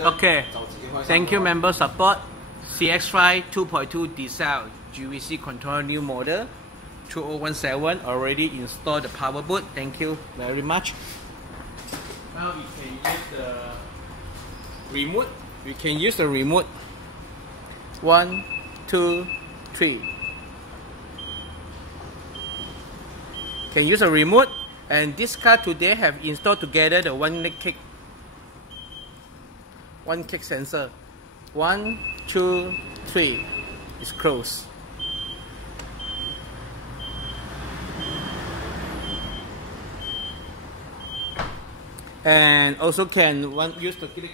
Okay. Thank you, member support. CX5 2.2 diesel GVC control new model 2017 already installed the power boot. Thank you very much. Now we can use the remote. We can use the remote. 1, 2, 3. Can use a remote, and this car today have installed together the one kick sensor. 1, 2, 3. It's closed. And also can use the kick.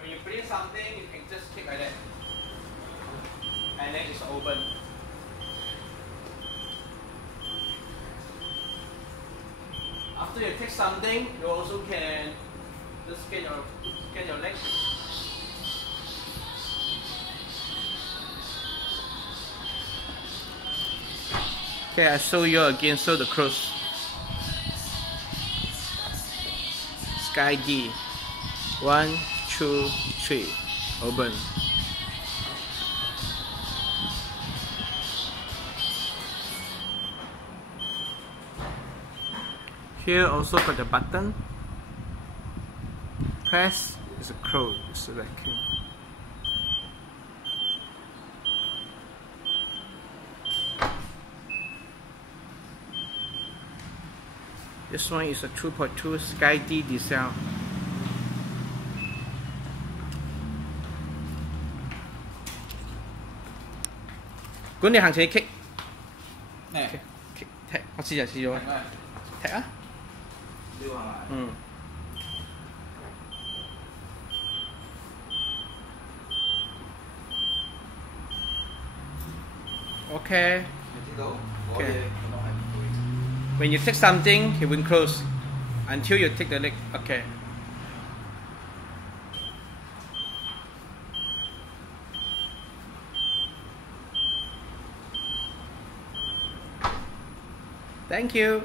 When you print something, you can just kick like that, and then it's open. After you take something, you also can just get your leg. Okay, I show you again. So the close. Sky D. 1, 2, 3. Open. Here also got the button. Press is a close. It's a vacuum. This one is a 2.2 Sky D diesel. Cuốn này hàng chế kick. Nè. Kick. Thẹt. Có gì rồi? Thẹt á? Ừ. Okay. Okay. When you take something, it will close until you take the leg. Okay. Thank you.